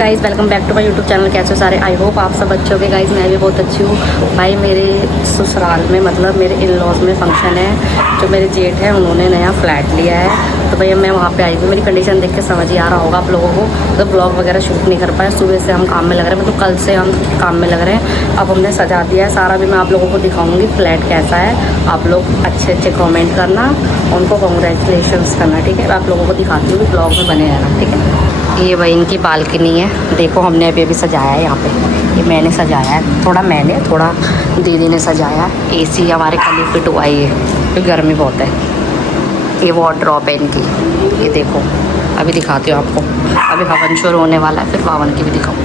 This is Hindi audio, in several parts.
Guys welcome back to my YouTube channel. कैसे हो सारे? आई होप आप सब अच्छे हो गए। गाइज़ मैं भी बहुत अच्छी हूँ। भाई मेरे ससुराल में मतलब मेरे इन लॉज में फंक्शन है। जो मेरे जेठ है उन्होंने नया फ्लैट लिया है, तो भैया मैं वहाँ पे आई हूँ। मेरी कंडीशन देख के समझ ही आ रहा होगा आप लोगों को। तो ब्लॉग वगैरह शूट नहीं कर पाए, सुबह से हम काम में लग रहे हैं, मतलब कल से हम काम में लग रहे हैं। अब हमने सजा दिया है सारा, भी मैं आप लोगों को दिखाऊँगी फ्लैट कैसा है। आप लोग अच्छे अच्छे कॉमेंट करना, उनको कॉन्ग्रेचुलेशंस करना, ठीक है? आप लोगों को दिखाती हूँ, ब्लॉग में बने रहना, ठीक है? ये भाई इनकी बालकनी है, देखो हमने अभी सजाया है यहाँ पे। ये मैंने सजाया है, थोड़ा दीदी ने सजाया है। एसी हमारे कल ही फिट हुआ है, क्योंकि गर्मी बहुत है। ये वार्डरोब है इनकी, ये देखो। अभी दिखाती हूँ आपको। अभी हवन शुरू होने वाला है, फिर हवन की भी दिखाऊँ।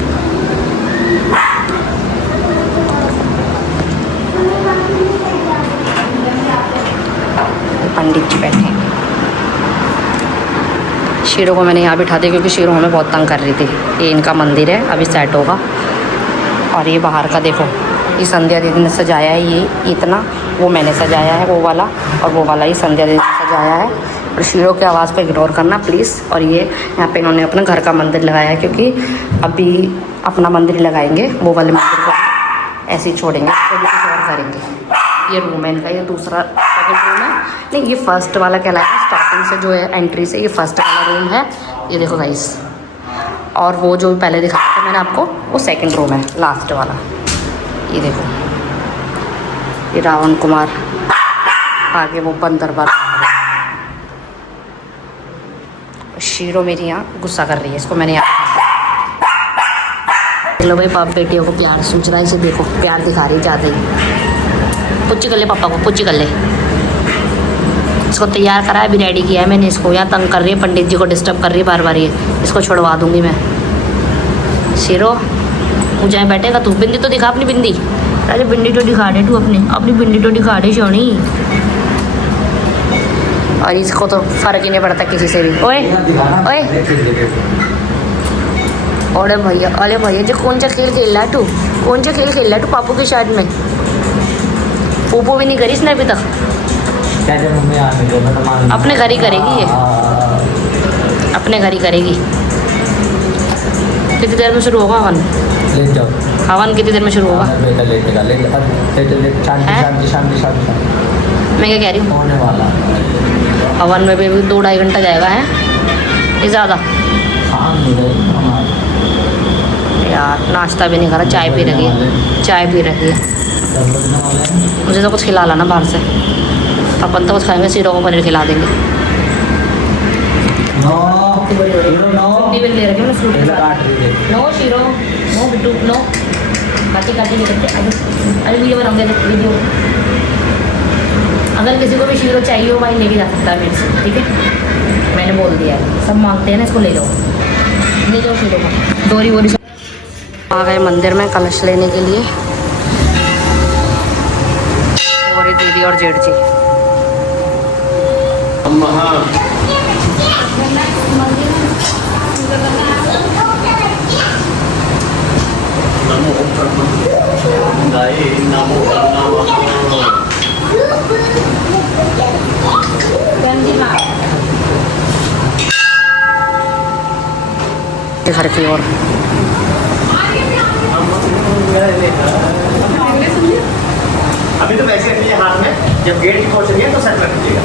पंडित जी बैठे हैं। शीरो को मैंने यहाँ बिठा दिया क्योंकि शीरो हमें बहुत तंग कर रही थी। ये इनका मंदिर है, अभी सेट होगा। और ये बाहर का देखो, ये संध्या दीदी ने सजाया है। ये इतना वो मैंने सजाया है, वो वाला, और वो वाला ये संध्या दीदी ने सजाया है। और शीरो की आवाज़ को इग्नोर करना प्लीज़। और ये यहाँ पे इन्होंने अपना घर का मंदिर लगाया है, क्योंकि अभी अपना मंदिर लगाएंगे, वो वाले मंदिर को ऐसे ही छोड़ेंगे, तो भी कुछ और करेंगे। ये रूम है इनका, ये दूसरा सेकंड रूम है, नहीं ये फर्स्ट वाला कहलाएगा। स्टार्टिंग से जो है एंट्री से ये फर्स्ट वाला रूम है, ये देखो गाइस। और वो जो पहले दिखाया था मैंने आपको, वो सेकंड रूम है, लास्ट वाला। ये देखो, ये रावण कुमार, आगे वो बंद दरबार। शीरो मेरी यहाँ गुस्सा कर रही है, इसको मैंने यहाँ लो भाई। बाप बेटियों को प्यार सूझ रहा है, इसे देखो प्यार दिखा रही है ज़्यादा ही। पुच्ची कर ले पापा को, पुच्ची कर ले। इसको तैयार करा है, अभी रेडी किया है मैंने इसको। यहाँ तंग कर रही है, पंडित जी को डिस्टर्ब कर रही है बार बार। ये इसको छुड़वा दूंगी मैं। शीरो मुझे बैठेगा तू, बिंदी तो दिखा अपनी बिंदी। अरे बिंदी तो दिखा दे तू, अपनी बिंदी तो दिखा दे सोनी। और इसको तो फर्क ही नहीं पड़ता किसी से भी। ओए ओए अरे भैया जो कौन सा खेल खेल रहा है तू? कौन सा खेल खेल रहा है तू पापू के शादी में? पोपो भी नहीं करी इसने अभी तक। अपने घर ही करेगी ये, अपने घर ही करेगी। कितनी देर में शुरू होगा हवन? हवन कितनी देर में शुरू होगा? मैं क्या कह रही हूँ, हवन में भी 2-2.5 घंटा जाएगा है, ये ज़्यादा। यार नाश्ता भी नहीं करा, चाय पी रही है, चाय पी रही है। मुझे तो कुछ खिला लाना बाहर से, अपन तो कुछ खाएंगे, शीरो को पनीर खिला देंगे। नो शीरो, नो बिट्टू, नो काटी नहीं करते। अरे वीडियो बनाऊंगे, वीडियो। अगर किसी को भी शीरो चाहिए हो भाई, लेके जा सकता है मेरे से, ठीक है? मैंने बोल दिया है, सब मांगते हैं ना, इसको ले जाओ शीरो को। दोरी वोरी आ गए मंदिर में कलश लेने के लिए। और दीदी और जेठ जी। घर की ओर अभी तो वैसे रखिए हाथ में, जब गेट की पहुंचेंगे तो सेट रख दीजिएगा।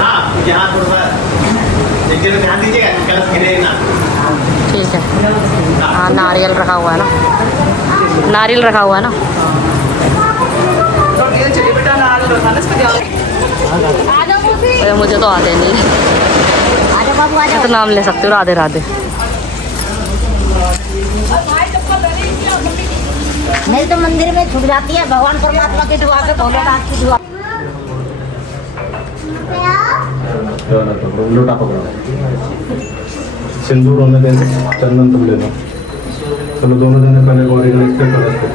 हाँ यहाँ थोड़ा सा ध्यान दीजिएगा, कलश गिरे ना। ठीक है। हाँ नारियल रखा हुआ है ना, नारियल रखा हुआ है ना। अरे मुझे तो आते नहीं, मैं तो नाम ले सकती हूँ, राधे राधे। नहीं तो मंदिर में छूट जाती है, भगवान परमात्मा की दुआ से, भोलेनाथ की दुआ। लोटा पकड़ो, सिंदूर होने देंगे, चंदन तुम ले लो। चलो दोनों जने पहले गौरी गणेश के कलश पे।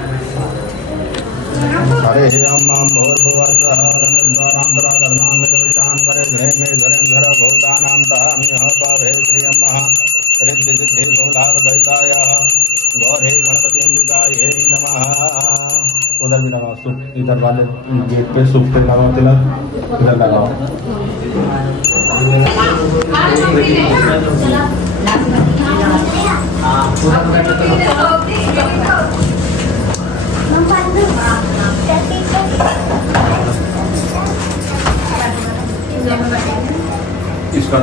हरे राम भवद्भवतः रमद्वारांतरादर्दां विदविषां करे गृहे में धरेंधर भूतानां तहामिह पावे श्रियम्मः रिद्धि सिद्धि शूलाभसहितायः गौरी गणपति अंबिकायै नमः। उधर भी लगाओ, सुख इधर वाले गेट पे सुख पे लगाओ तिलक, इधर लगाओ। उसका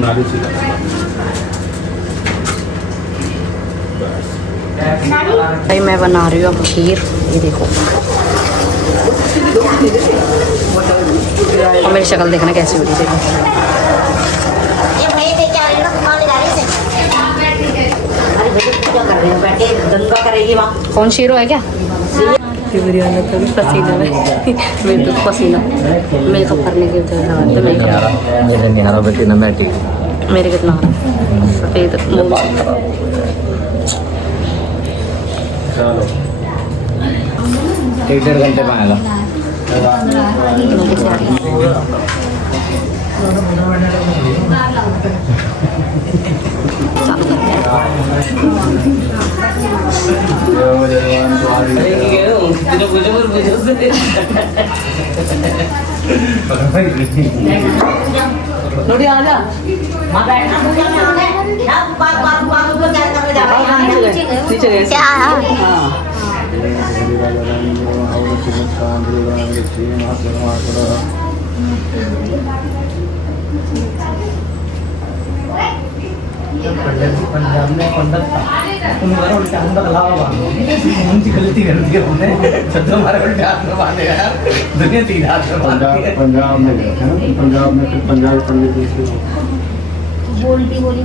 नाली सीधा भाई मैं बना रही हूँ अब खीर, ये देखो। और मेरी शक्ल देखना कैसी हो रही है। ये भाई पे क्या लोग माले जा रहे थे। अरे बेटे पूजा कर रहे हैं, बैठे गंगा करेगी वहाँ। कौन शीरो है क्या? बिरयानी तो पसीना में मेरे तो पसीना मेकअप करने की वजह से मेकअप मेरे नहीं आ रहा बेटी ना बैठी मेरे कितना सफेद मुंह। चलो 1-1.5 घंटे में आएगा। नोटी आजा माँ बैठना पूजा में आने बात ऊपर क्या करने जा रहा है नीचे गए क्या हाँ पंजाब में पंडित था तुम्हारा उल्टा हाथ में लावा कौन सी गलती कर दी हमने जब तुम्हारा उल्टा हाथ में बांधे यार दुनिया तीन हाथ में बांधती है। पंजाब में गए थे ना, पंजाब में फिर पंजाबी पंडित जी बोलती बोलते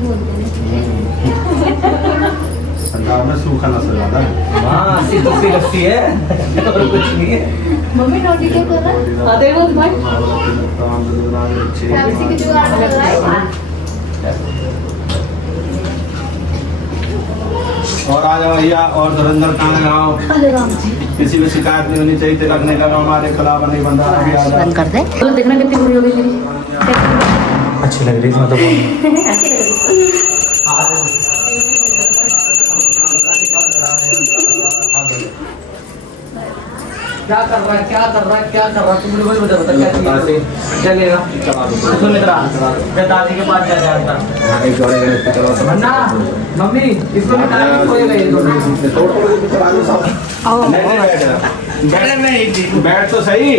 पंजाब में सूखा नस्ल ज्यादा है। हाँ सीधी लगती है और कुछ नहीं है। मम्मी नोटी क्या कर रहा है आते वो भाई टैक्सी की जुगाड़ लग रहा है। और आ जाओ भैया और धुरंधर कहाँ लगाओ, किसी भी शिकायत नहीं होनी चाहिए, तिलक नहीं लगा हमारे खिलाफ नहीं बंदा अभी आ जाओ। बंद कर दे। तो देखना कितनी बुरी हो गई मेरी। अच्छी लग रही है इसमें तो अच्छी लग रही है। क्या कर रहा है क्या कर रहा है क्या कर रहा है तुम मुझे बता क्या चलेगा सुन इधर दादी के पास जा जाएगा ना मम्मी इसको निकाल के सोएगा ये बैठ तो सही,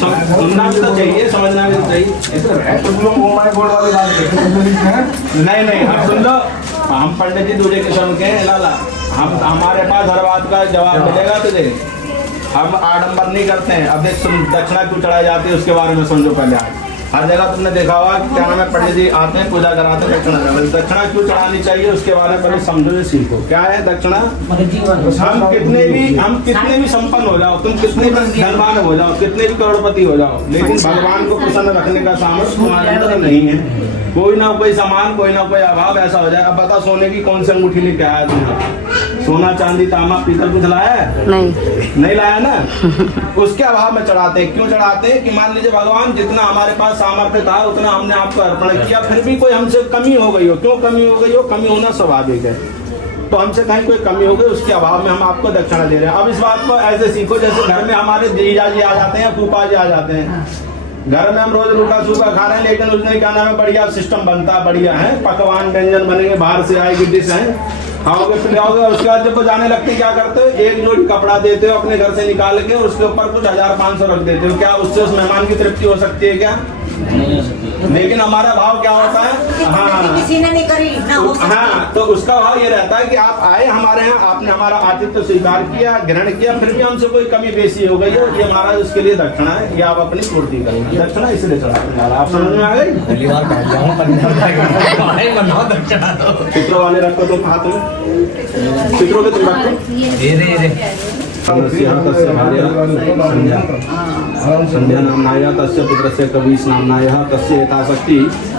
सुनना भी तो चाहिए, समझना भी तो चाहिए। नहीं अब सुन लो, हम पंडित जी दूल्हे के सुन के लाला हम हमारे पास हर बात का जवाब मिलेगा तुझे। हम आडंबर नहीं करते हैं। अब देख दक्षिणा क्यों चढ़ाई जाती है उसके बारे में समझो पहले। हर जगह तुमने देखा होगा कि क्या नाम है, पंडित जी आते हैं पूजा कराते हैं दक्षिणा। दक्षिणा क्यों चढ़ानी चाहिए उसके बारे में पहले समझो, ये सीखो। क्या है दक्षिणा? हम कितने भी संपन्न हो जाओ, तुम कितने भी धनवान हो जाओ, कितने भी करोड़पति हो जाओ, लेकिन भगवान को प्रसन्न रखने का सामर्थ्य तुम्हारे अंदर नहीं है। कोई ना कोई सामान, कोई ना कोई अभाव ऐसा हो जाए। अब बता सोने की कौन सी अंगूठी लेके आया तुमने? सोना चांदी तांबा पीतल कुछ लाया है? नहीं लाया ना। उसके अभाव में चढ़ाते हैं। क्यों चढ़ाते हैं? कि मान लीजिए भगवान जितना हमारे पास सामर्थ्य था उतना हमने आपको अर्पण किया, फिर भी कोई हमसे कमी हो गई हो। क्यों कमी हो गई हो? कमी होना स्वाभाविक है, तो हमसे कहीं कोई कमी हो गई उसके अभाव में हम आपको दक्षिणा दे रहे हैं। अब इस बात को ऐसे सीखो जैसे घर में हमारे जीजा जी आ जाते हैं, फूफा जी आ जाते हैं। घर में हम रोज रूखा सूखा खा रहे हैं, लेकिन उसने क्या नाम है बढ़िया सिस्टम बनता, बढ़िया है, पकवान व्यंजन बनेंगे, बाहर से आएगी डिश है, खाओगे पिलाओगे। और उसके बाद जब वो जाने लगते क्या करते हो? एक जोड़ी कपड़ा देते हो अपने घर से निकाल के, उसके ऊपर कुछ 1000-500 रख देते हो। क्या उससे उस मेहमान की तृप्ति हो सकती है? क्या नहीं हो सकती। लेकिन हमारा भाव क्या होता है? हाँ किसी ने नहीं करी ना हो सकती। हाँ, तो उसका भाव ये रहता है कि आप आए हमारे यहाँ, आपने हमारा आतिथ्य स्वीकार किया, ग्रहण किया, फिर भी हमसे कोई कमी बेसी हो गई हो, ये हमारा उसके लिए दक्षिणा है, ये आप अपनी पूर्ति करेंगे। दक्षिणा इसलिए चढ़ाते हैं। आप समझ में आ गई? चित्रों वाले रखो तुम हाथ में, चित्रों के तुम रखो। संध्या नामनाया तस्य पुत्रस्य कवीश नामनाया तस्य यथाशक्ति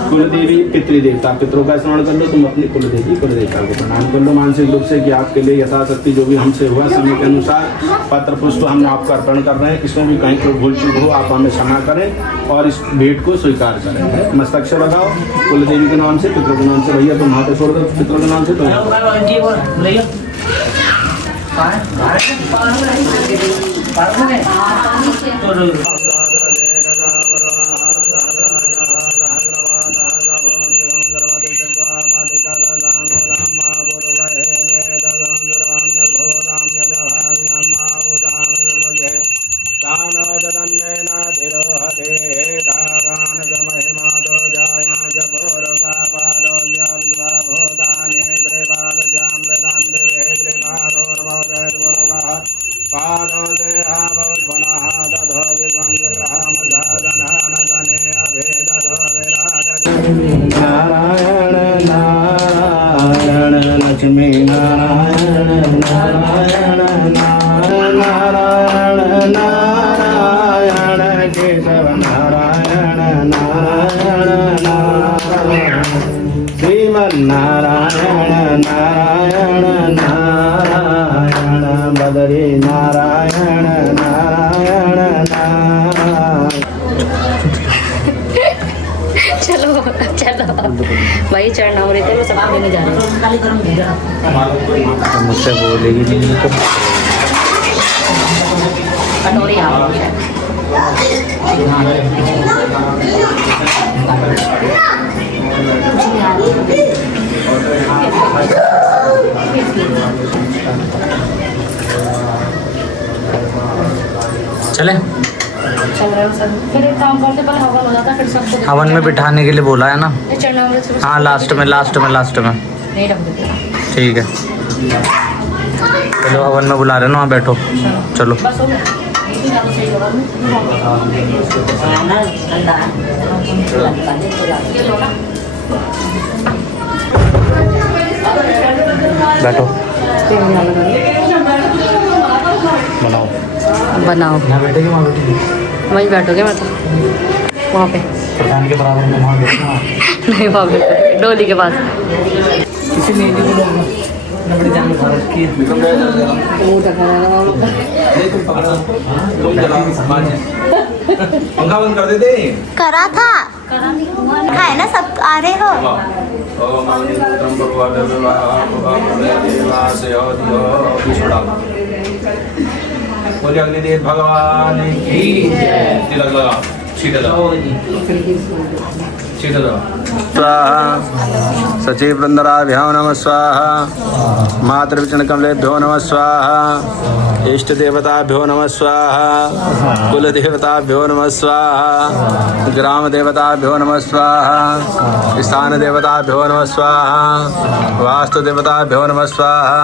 कुलदेवी पितृदेवता। पितरों का स्मरण कर लो, तुम अपनी कुलदेवी कुलदेवता को प्रणाम कर लो मानसिक रूप से कि आपके लिए यथाशक्ति जो भी हमसे हुआ समय के अनुसार पत्र पुष्प हमने आपको अर्पण कर रहे हैं। इसमें भी कहीं कोई भूल चूक हो आप हमें क्षमा करें और इस भेंट को स्वीकार करें। मस्तक्षर लगाओ कुलदेवी के नाम से, पितरों के नाम से। भैया तुम हाथ छोड़ दो पितरों के नाम से। तो गान महिमा दो जाय जपोर का पादो विश्वा भूतानि त्रिपाद जामृतांतरे त्रिपादो नमो वेद पुरुषः पादो देहा भवत्पुनः दधो विग्रहम साधनानदने अभेदधो विराट नारायण नारायण लक्ष्मी नारायण नारायण नारायण नारायण केशव नारायण नारायण नारायण श्रीमन्नारायण नारायण नारायण बदरी नारायण नारायण नारायण। चलो चलो भाई चढ़ना हो रही थे मैं सबको देने जा रही हूँ। मुझसे बोलेगी नहीं तो कटोरी आओ चले चल रहे हो सब। फिर एक काम करते पर हवन हो जाता फिर सबको हवन में बिठाने के लिए बोला है ना। ये चढ़ना अमृत से हाँ लास्ट में नहीं रख देते ठीक है। चलो हवन में बुला रहे ना वहाँ बैठो चलो। बस हो गया सही होगा ये लो ना बैठो बनाओ बनाओ ना बैठेगी वहाँ बैठेगी वहीं बैठोगे मैं तो वहाँ पे प्रधान के बराबर में वहाँ बैठना। नहीं वहाँ पे डोली के पास किसी ने बड़ी जान खा रखी है। पंखा बंद कर देते करा था है ना सब आ रहे हो। बोले अग्निदेव भगवान की तिलक लगा छीटा दो स्वाहा सचिव वृंदराभ्यो नमः स्वाहा मातृविचन कमलेभ्यो नमः स्वाहा इष्ट देवताभ्यो नमः स्वाहा कुल देवताभ्यो नमः स्वाहा ग्राम देवताभ्यो नमः स्वाहा स्थान देवताभ्यो नमः स्वाहा वास्तु देवताभ्यो नमः स्वाहा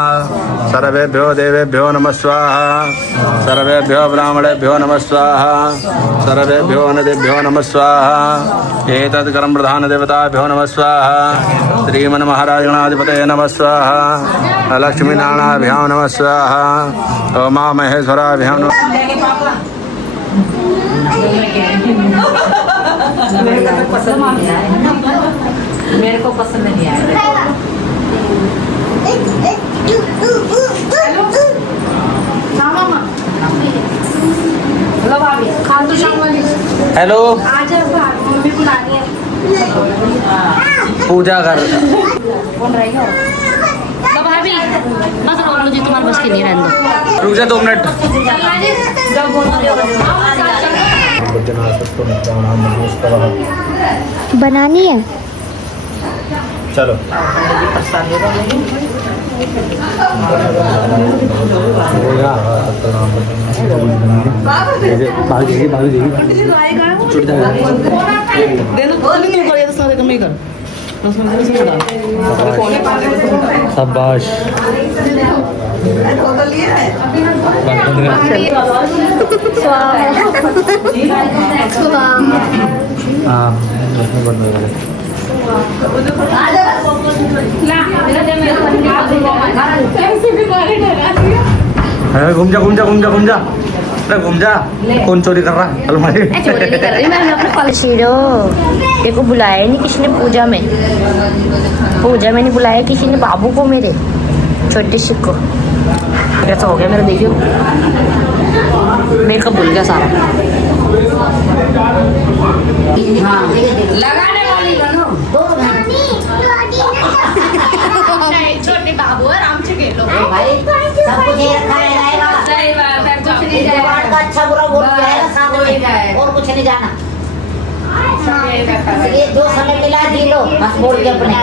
सर्वेभ्यो देवेभ्यो नमः स्वाहा सर्वेभ्यो ब्राह्मणेभ्यो नमः स्वाहा सर्वेभ्यो नदेभ्यो नमः स्वाहा एतत् कर्म प्रधान देवताभ्यो नमः स्वाहा श्रीमन् महाराजगणाधिपतये नमः स्वाहा लक्ष्मी नारायणाभ्यां नमः स्वाहा उमा महेश्वराभ्यां नमः। मेरे को पसंद नहीं आया। हेलो पूजा कर कौन रहेगा भाभी बस रोक लो जी तुम्हारे बस की नहीं रहने दो। रुक जा 2 मिनट। बनानी है चलो शाबाश घूम जा घूम जा घूम जा घूम जा अरे घूम जा। कौन चोरी कर रहा है अलमारी? चोरी नहीं कर रही मैं अपने पलशीरो देखो बुलाया नहीं किसी ने पूजा में नहीं बुलाया किसी ने बाबू को मेरे छोटे सिख को। कैसा हो गया मेरा देखियो मेरे को भूल गया सारा। हाँ लगाने वाली बनो छोटे बाबू आराम से खेलो भाई सब कुछ ये रखा रहेगा। सही बात है कुछ नहीं त्योहार का अच्छा बुरा बोल जाएगा साथ में जाएगा। और कुछ नहीं जाना। ये जो समय मिला जी लो बस बोल के अपने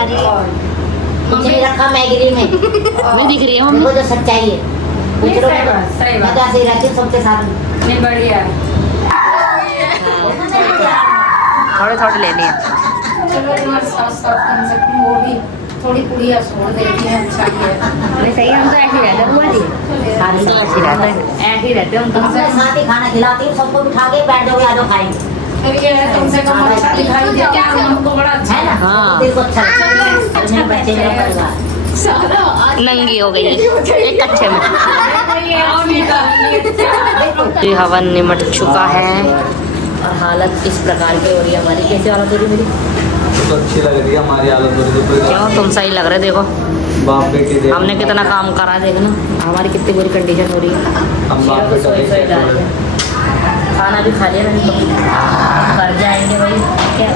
कुछ नहीं रखा मैगरी में नहीं दिख रही है मम्मी देखो जो सच्चाई है कुछ लोग सही बात, सही बात। मैं तो ऐसे ही रहती हूँ सबके साथ नहीं बढ़िया थोड़े थोड़े लेने हैं। चलो हमारे साथ साथ कम से कम वो भी थोड़ी पुड़िया छोड़ देती है, अच्छा ही है। नहीं सही, हम तो ऐसे ही रहते बुआ जी, हम तो ऐसे ही रहते हैं, ऐसे ही रहते हैं हम तो। अपने साथ ही खाना खिलाती हूँ, सबको बिठा के बैठ जाओगे, आ जाओ खाएंगे, फिर ये है कम से कम अच्छा दिखाई देता है, हमको बड़ा अच्छा है ना? हाँ। दिल को अच्छा लगता है। मेरे बच्चे मेरा परिवार नंगी हो गई एक कच्चे में। ये हवन निमट चुका है और हालत इस प्रकार की हो रही है हमारी। कैसी हालत हो रही है मेरी? तो अच्छी लग रही है हमारी हालत हो रही है। क्यों, तुम सही लग रहे, देखो बाप बेटी दे हमने कितना काम करा है, देखना हमारी कितनी बुरी कंडीशन हो रही है। हम बाप शीरा को बेटा सोई सोई देख जा रही है। खाना भी खा लिया मैंने, तो घर जाएंगे भाई क्या